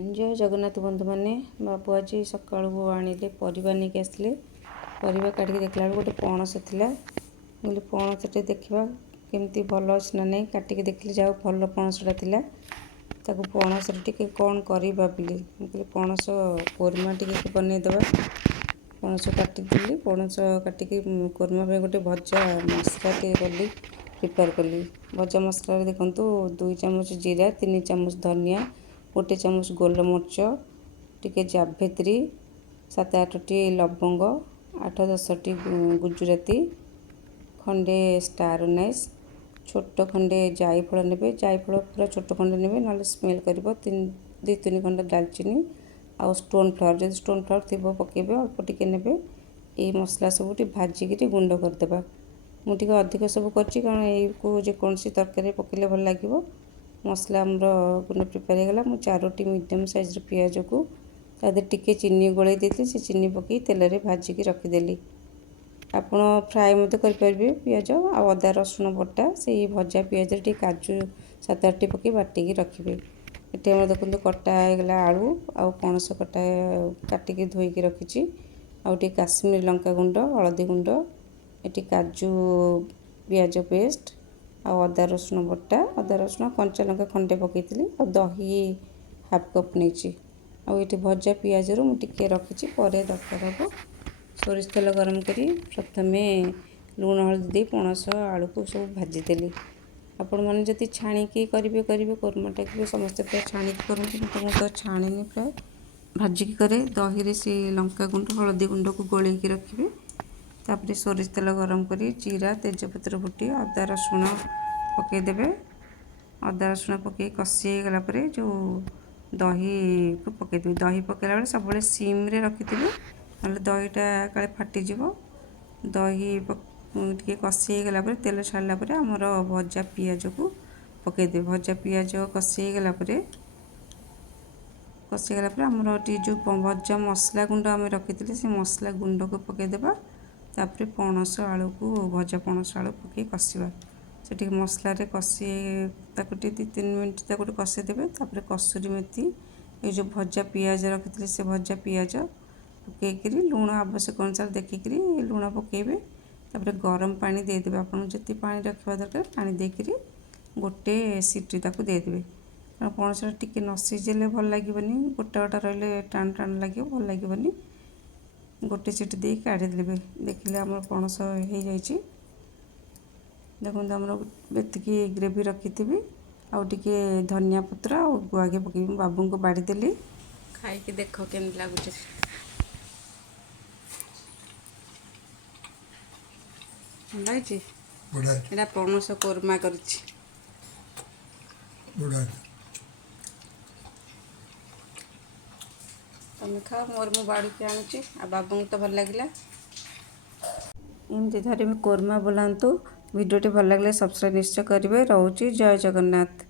जय जगन्नाथ बंधु मैंने बापू आज सका आनिले परिवा नहीं आसले परिवा काटिक देखला गोटे पणस था बोले पणसटे देखा केमती भल अच्छे ना नहीं काटिक देखिले जाओ भल पणसटा था ताको पणस टे कौन कर भाविली कहली पणस कोरमा टे बनईदे पणस काटिली पणस काटिक कोरमा गोटे भजा मसला कली प्रिपेयर कली भजा मसला देखु 2 चामच जीरा 3 चामच धनिया गोटे चामच गोलमरीच टिके जाभेत्री 7-8टी लवंग 8-10टी गुजराती खंडे स्टार नाइस छोट खंडे जायफल ने जायफल पूरा छोट खंडे ने ना स्मेल कर 2-3 खंडे दालचीनी आउ स्टोन फ्लावर जो स्टोन फ्लावर थी पकेबे अल्प टिके ने ये मसला सब भाजिकी गुंड करदे मुझे अधिक सब कर कारण ये जेकोसी तरकारी पकेले भल लगे मसला आमर गुंड प्रिपेयर होगा मुझे 4टी मीडियम साइज पियाज को तादे टिके चीनी गोल देती से चीनी पकई तेल भाजिकी रखिदेली आपण फ्राए करेंगे पियाज आ अदा रसुण बटा से भजा पियाज टे काजू 7-8टी पकई बाटिकी रखिए ये देखते कटा होगा आलू आउ पणस कटा काटिकी धोईकी रखी आउटे काश्मीर लंका गुंड हलदी गुंड ये काजू पियाज पेस्ट आ अदा रसुण बटा अदा रसुण कंचा लंका खंडे पकई और दही हाफ कप नहीं आठ भजा पियाज मुझे रखी दरकार हम सोरिष तेल गरम करी प्रथमे लुण हल्दी दे पणस आलू को सब भाजीदेली आपण मैंने जब छाणिकी करेंगे कोरमाटा भी समस्ते प्राय छाणिकी करते तो मुझे छाणीनी प्राय भाजिकी करे दही से लंका गुंड हलदी गुंड को गोलैकी रखिए तापर सोरिष तेल गरम करी जीरा तेजपत्र फुटी अदा रसुण पकईदे अदा रसुण पकई कषी गलापर जो दही को पकईदेवी दही पकड़ा बेले सब सीम रखी ना दहीटा काले फाटीज दही टे कषी गलापर तेल छाड़ापर आमर भजा पियाज को पकईदे भजा पियाज कषी गलापर आमर जो भजा मसला गुंड आम रखी से मसला गुंड को पकईदेवा तापर पणस आलू को भजा पणस आलू पकई कषा से मसला कषी 2-3 मिनट कषीदेवे तापर कसुरी मेथी ये जो भजा पियाज रखी से भजा पियाज पकईकि लुण आवश्यक अनुसार देखिकी लुण पकईबे तापर गरम पानी देदेवे आपन जिते पानी रखा दरकार पानी देकर गोटे सीटी ताकू देदेवे कारण पणसटा टिके न सीझे भल लगे गोटा गोटा रही टाण टाण लगे भल लगे गोटे सीटी दे काढ़ीदेवे देखिले आम पणस हो जाइए देखो आमर ग्रेवी रखी थी आउ टिके धनिया पत्र आ गुआगे पकई बाबू को बाड़ी देली खाई देख के लगुच भल पणस कोरमा कर तुम खाओ मोर मु बाड़ी के आनुची आ बाबू तो भल लगे एमती धरे कोरमा बोलांतु वीडियो भल लगे सब्सक्राइब निश्चय करेंगे रोचे जय जगन्नाथ।